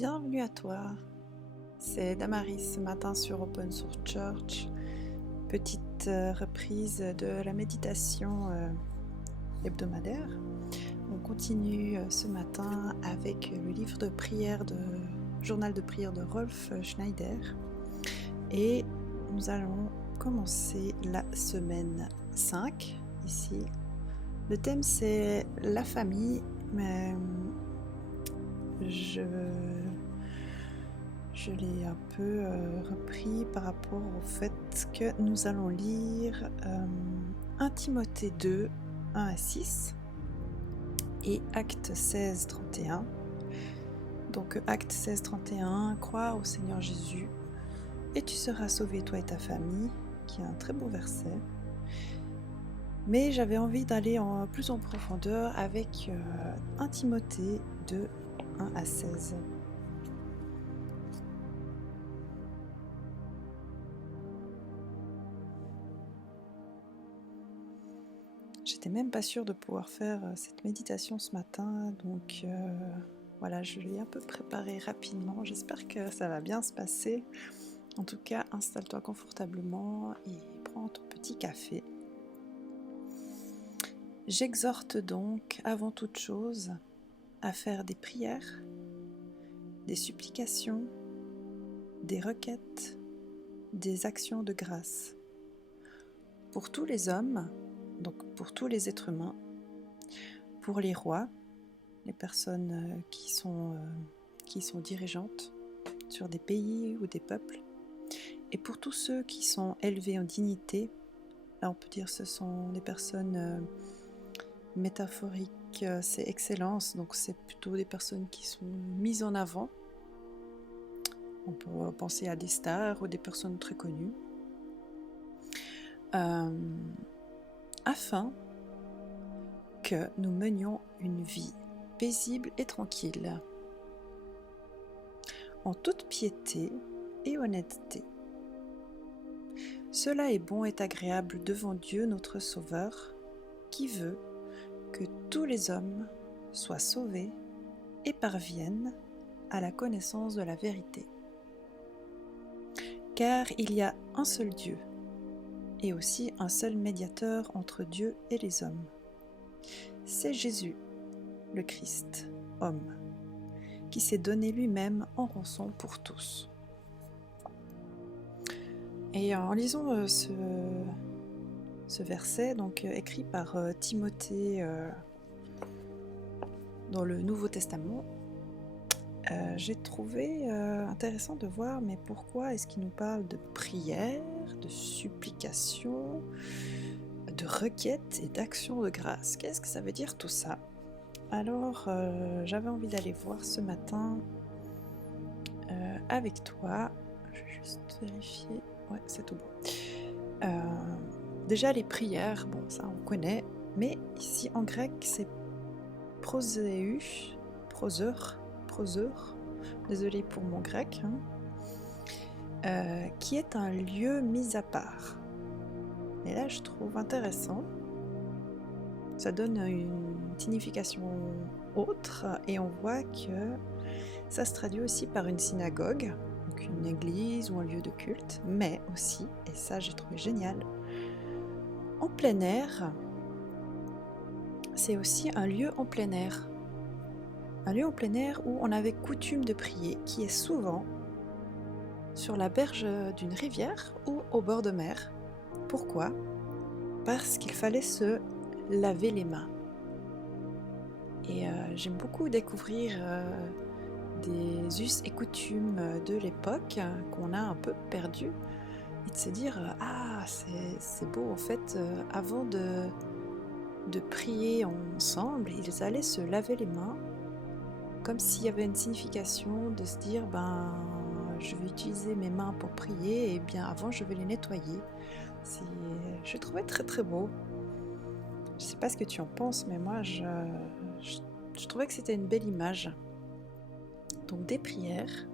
Bienvenue à toi, c'est Damaris ce matin sur Open Source Church, petite reprise de la méditation hebdomadaire. On continue ce matin avec le livre de prière journal de prière de Rolf Schneider et nous allons commencer la semaine 5 ici. Le thème c'est la famille, mais je l'ai un peu repris par rapport au fait que nous allons lire 1 Timothée 2, 1 à 6 et Actes 16, 31. Donc Actes 16, 31, crois au Seigneur Jésus et tu seras sauvé toi et ta famille, qui est un très beau verset. Mais j'avais envie d'aller plus en profondeur avec 1 Timothée 2, 1 à 16. J'étais même pas sûre de pouvoir faire cette méditation ce matin, donc voilà, je l'ai un peu préparée rapidement. J'espère que ça va bien se passer. En tout cas, installe-toi confortablement et prends ton petit café. J'exhorte donc, avant toute chose, à faire des prières, des supplications, des requêtes, des actions de grâce. Pour tous les hommes, donc pour tous les êtres humains, pour les rois, les personnes qui sont dirigeantes sur des pays ou des peuples, et pour tous ceux qui sont élevés en dignité. Là on peut dire que ce sont des personnes métaphoriques, c'est excellence, donc c'est plutôt des personnes qui sont mises en avant. On peut penser à des stars ou des personnes très connues, afin que nous menions une vie paisible et tranquille, en toute piété et honnêteté. Cela est bon et agréable devant Dieu notre Sauveur, qui veut que tous les hommes soient sauvés et parviennent à la connaissance de la vérité. Car il y a un seul Dieu, et aussi un seul médiateur entre Dieu et les hommes. C'est Jésus, le Christ, homme, qui s'est donné lui-même en rançon pour tous. Et en lisant ce verset, donc écrit par Timothée dans le Nouveau Testament, j'ai trouvé intéressant de voir, mais pourquoi est-ce qu'il nous parle de prière, de supplication, de requête et d'action de grâce? Qu'est-ce que ça veut dire tout ça? Alors j'avais envie d'aller voir ce matin avec toi. Je vais juste vérifier. Ouais, c'est tout bon. Déjà les prières, bon ça on connaît, mais ici en grec c'est proseus, désolée pour mon grec, qui est un lieu mis à part. Et là je trouve intéressant, ça donne une signification autre, et on voit que ça se traduit aussi par une synagogue, donc une église ou un lieu de culte, mais aussi, et ça j'ai trouvé génial, en plein air, c'est aussi un lieu en plein air. Un lieu en plein air où on avait coutume de prier, qui est souvent sur la berge d'une rivière ou au bord de mer. Pourquoi ? Parce qu'il fallait se laver les mains. Et j'aime beaucoup découvrir des us et coutumes de l'époque qu'on a un peu perdu, et de se dire ah c'est beau, en fait avant de prier ensemble, ils allaient se laver les mains, comme s'il y avait une signification de se dire je vais utiliser mes mains pour prier, et bien avant je vais les nettoyer. Je trouvais très très beau. Je sais pas ce que tu en penses, mais moi je trouvais que c'était une belle image. Donc des prières,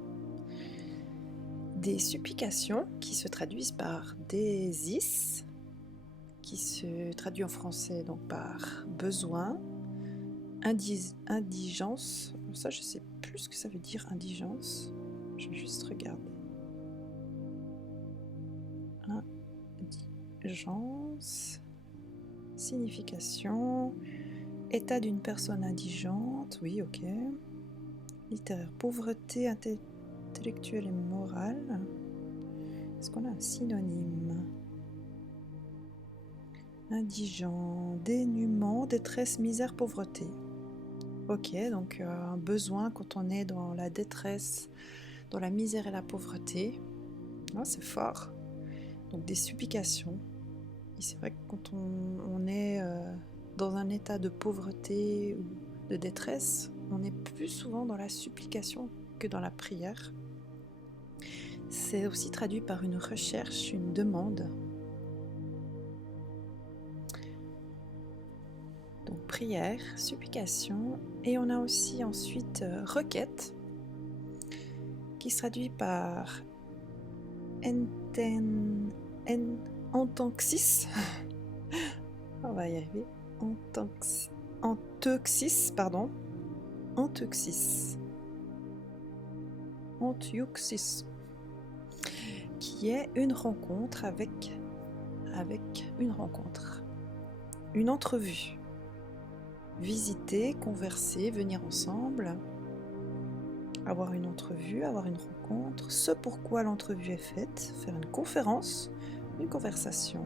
des supplications qui se traduisent par des is, qui se traduit en français donc par besoin, indigence, ça, je sais plus ce que ça veut dire indigence. Je vais juste regarder. Indigence, signification, état d'une personne indigente, oui, ok. Littéraire, pauvreté intellectuelle et morale. Est-ce qu'on a un synonyme? Indigent, dénuement, détresse, misère, pauvreté. Ok, donc un besoin quand on est dans la détresse, dans la misère et la pauvreté. Ah, c'est fort. Donc des supplications. Et c'est vrai que quand on est dans un état de pauvreté ou de détresse, on est plus souvent dans la supplication que dans la prière. C'est aussi traduit par une recherche, une demande. Donc prière, supplication, et on a aussi ensuite requête, qui se traduit par entanxis. On va y arriver. Anteuxis, pardon. Anteuxis. Anteuxis. Qui est une rencontre avec une rencontre. Une entrevue. Visiter, converser, venir ensemble, avoir une entrevue, avoir une rencontre, ce pourquoi l'entrevue est faite, faire une conférence, une conversation,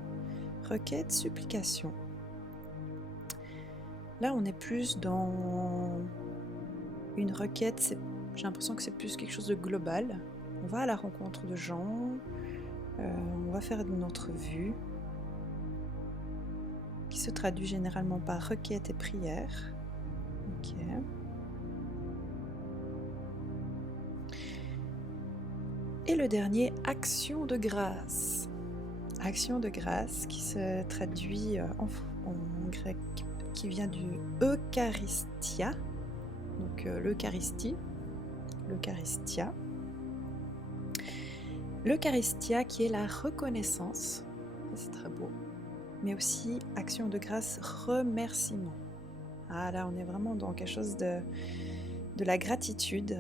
requête, supplication. Là, on est plus dans une requête, j'ai l'impression que c'est plus quelque chose de global. On va à la rencontre de gens, on va faire une entrevue, qui se traduit généralement par requête et prière. Ok. Et le dernier, action de grâce. Action de grâce qui se traduit en grec, qui vient du Eucharistia, donc l'Eucharistie, l'Eucharistia. L'Eucharistia qui est la reconnaissance, c'est très beau, mais aussi action de grâce, remerciement. Ah là, on est vraiment dans quelque chose de la gratitude.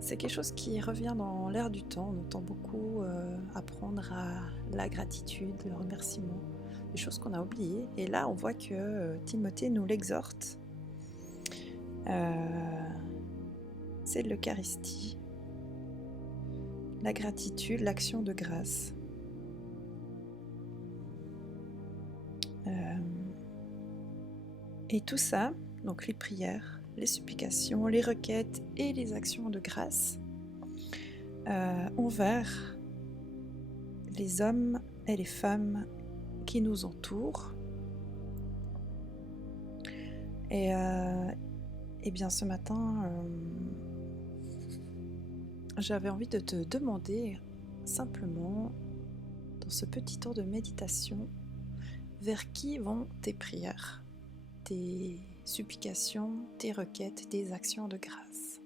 C'est quelque chose qui revient dans l'air du temps. On entend beaucoup apprendre à la gratitude, le remerciement, des choses qu'on a oubliées. Et là, on voit que Timothée nous l'exhorte. C'est l'Eucharistie, la gratitude, l'action de grâce. Et tout ça, donc les prières, les supplications, les requêtes et les actions de grâce envers les hommes et les femmes qui nous entourent. Et bien ce matin, j'avais envie de te demander simplement, dans ce petit temps de méditation, vers qui vont tes prières, tes supplications, tes requêtes, tes actions de grâce.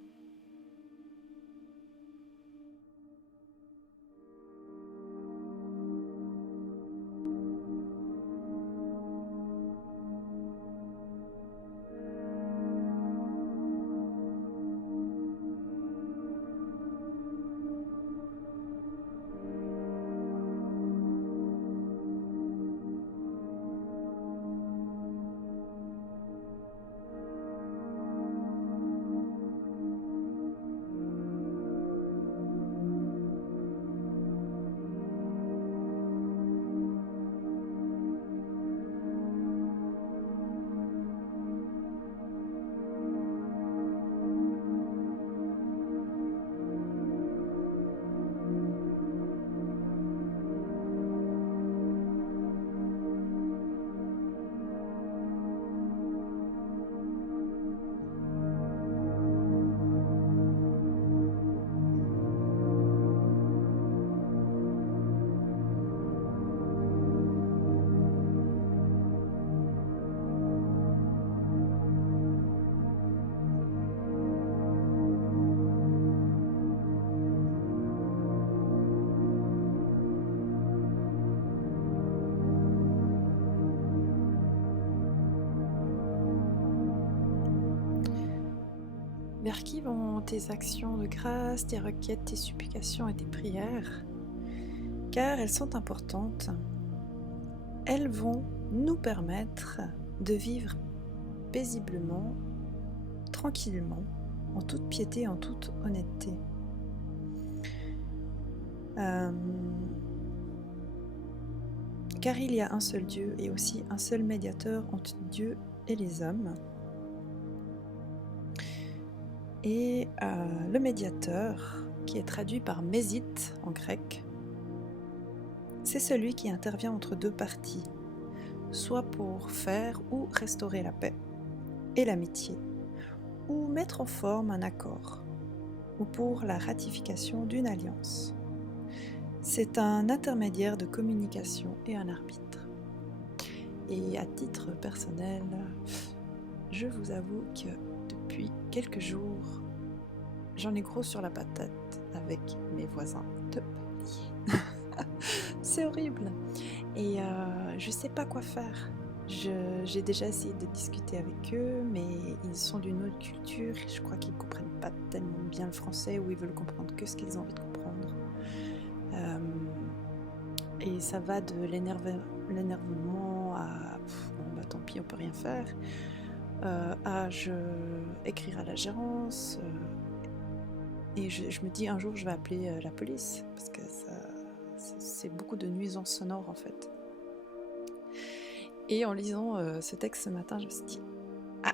Vers qui vont tes actions de grâce, tes requêtes, tes supplications et tes prières? Car elles sont importantes. Elles vont nous permettre de vivre paisiblement, tranquillement, en toute piété, en toute honnêteté. Car il y a un seul Dieu et aussi un seul médiateur entre Dieu et les hommes. Et le médiateur, qui est traduit par mésite en grec, c'est celui qui intervient entre deux parties, soit pour faire ou restaurer la paix et l'amitié, ou mettre en forme un accord, ou pour la ratification d'une alliance. C'est un intermédiaire de communication et un arbitre. Et à titre personnel, je vous avoue que depuis quelques jours, j'en ai gros sur la patate avec mes voisins de palier. C'est horrible. Et je sais pas quoi faire. J'ai déjà essayé de discuter avec eux, mais ils sont d'une autre culture. Je crois qu'ils comprennent pas tellement bien le français, ou ils veulent comprendre que ce qu'ils ont envie de comprendre. Et ça va de l'énervement à bon bah tant pis, on peut rien faire, à je écrire à la gérance, et je me dis un jour je vais appeler la police parce que c'est beaucoup de nuisances sonores en fait. Et en lisant ce texte ce matin, je me suis dit ah,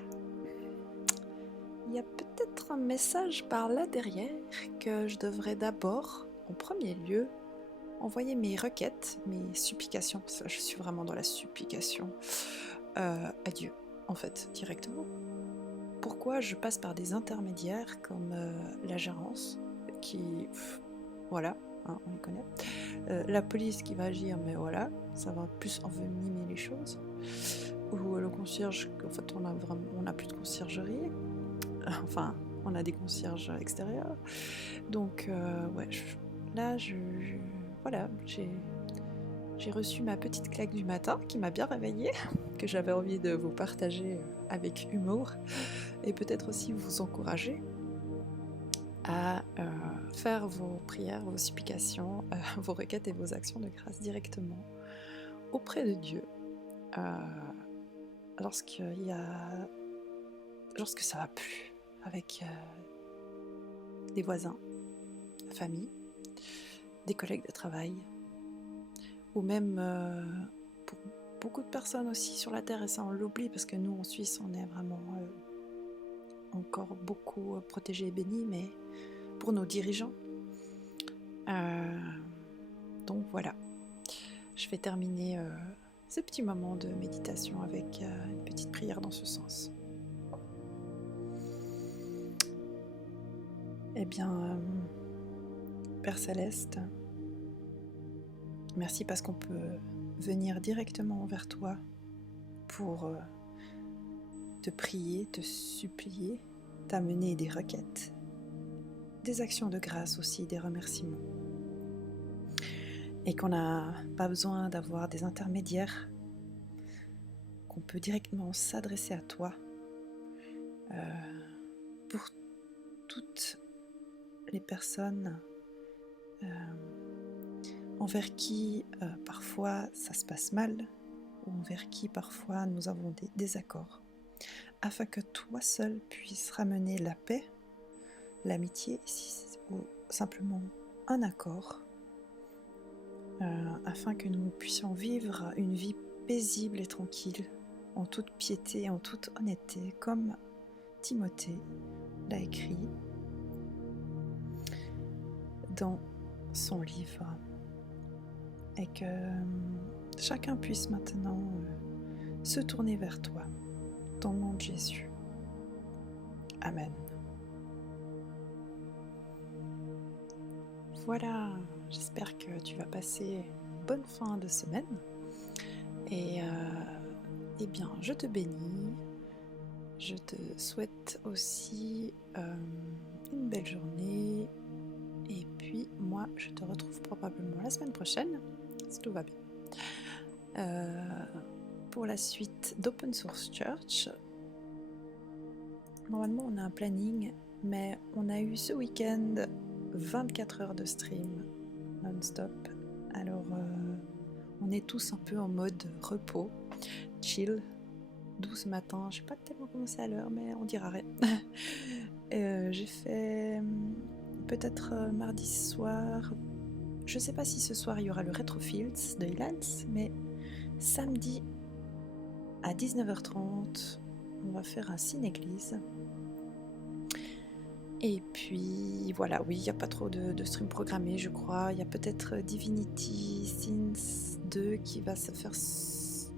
il y a peut-être un message par là derrière que je devrais d'abord, en premier lieu, envoyer mes requêtes, mes supplications, parce que là, je suis vraiment dans la supplication, à Dieu, en fait, directement. Pourquoi je passe par des intermédiaires comme la gérance, qui, voilà, hein, on les connaît, la police qui va agir, mais voilà, ça va plus envenimer les choses, ou le concierge, en fait, on n'a plus de conciergerie, enfin, on a des concierges extérieurs, donc, ouais, là, voilà, j'ai reçu ma petite claque du matin qui m'a bien réveillée, que j'avais envie de vous partager avec humour, et peut-être aussi vous encourager à faire vos prières, vos supplications, vos requêtes et vos actions de grâce directement auprès de Dieu, lorsque ça va plus, avec des voisins, la famille, des collègues de travail, ou même pour beaucoup de personnes aussi sur la Terre, et ça on l'oublie parce que nous en Suisse on est vraiment encore beaucoup protégés et bénis, mais pour nos dirigeants. Donc voilà, je vais terminer ce petit moment de méditation avec une petite prière dans ce sens. Eh bien, Père Céleste, merci parce qu'on peut venir directement vers toi pour te prier, te supplier, t'amener des requêtes, des actions de grâce aussi, des remerciements. Et qu'on n'a pas besoin d'avoir des intermédiaires, qu'on peut directement s'adresser à toi pour toutes les personnes envers qui parfois ça se passe mal, ou envers qui parfois nous avons des désaccords, afin que toi seul puisses ramener la paix, l'amitié, ou simplement un accord, afin que nous puissions vivre une vie paisible et tranquille, en toute piété, en toute honnêteté, comme Timothée l'a écrit dans son livre, et que chacun puisse maintenant se tourner vers toi, dans le nom de Jésus. Amen. Voilà, j'espère que tu vas passer une bonne fin de semaine, et eh bien, je te bénis, je te souhaite aussi une belle journée, et puis moi je te retrouve probablement la semaine prochaine, si tout va bien, pour la suite d'Open Source Church. Normalement on a un planning Mais on a eu ce week-end 24 heures de stream non-stop. Alors on est tous un peu en mode repos, chill, doux ce matin. Je sais pas tellement commencé à l'heure, mais on dira rien. J'ai fait peut-être mardi soir. Je sais pas si ce soir il y aura le Retrofields de Ilans, mais samedi à 19h30, on va faire un ciné-église. Et puis voilà, oui, il n'y a pas trop de stream programmé, je crois. Il y a peut-être Divinity Sins 2 qui va se faire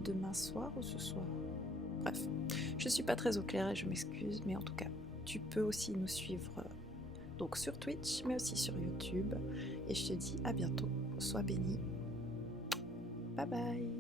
demain soir ou ce soir. Bref, je suis pas très au clair et je m'excuse, mais en tout cas, tu peux aussi nous suivre donc sur Twitch, mais aussi sur YouTube. Et je te dis à bientôt. Sois béni. Bye bye.